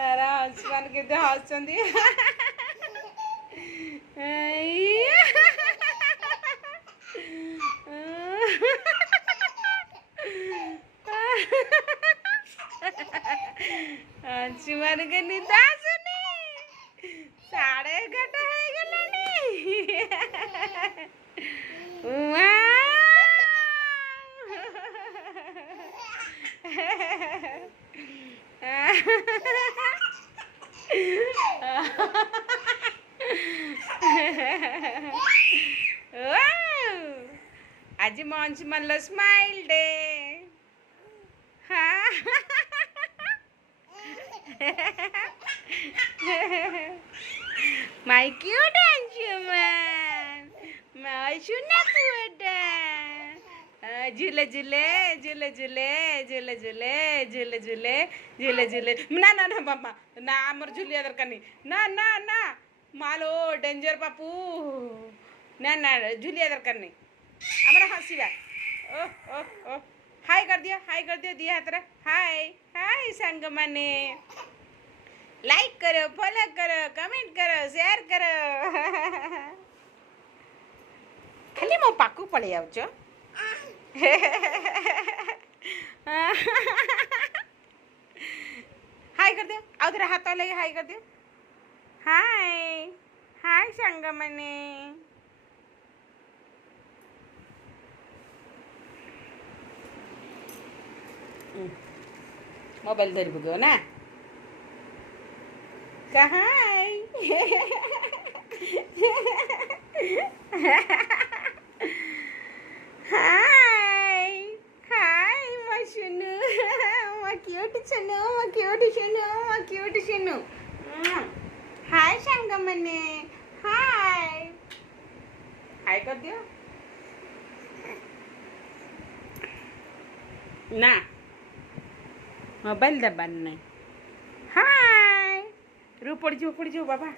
अरे हसमान के हसुँच हसमान के निदा आसुनी 11:30 हो गलानी आज मंच मन स्माइल डे हाँ माय क्यूट अंशुमन मैं सुना पुअटा झूले झूले झूले झूले झूले झूले झूले झूले झूले झूले ना ना ना बाबा ना आमर झूलिया दरकानी ना ना ना मालो डेंजर पापू ना ना झूलिया दरकानी हमारा हंसीबा ओह ओह ओह हाय कर दिया दिया हाथ हाय हाय संग माने लाइक करो फॉलो करो कमेंट करो शेयर करो खाली मो पाकू पड़े जाऊच हाय कर दियो आउ तेरा हाथ लगे हाय कर दियो हाय हाय संग माने मोबाइल धरी पको ना कहाँ हाय हाय मशुनु क्यूट सुनो क्यूट सुनो हाय संग मने हाय हाय कर दियो ना मोबाइल दबान नहीं हाय रू पड़ जाओ बाबा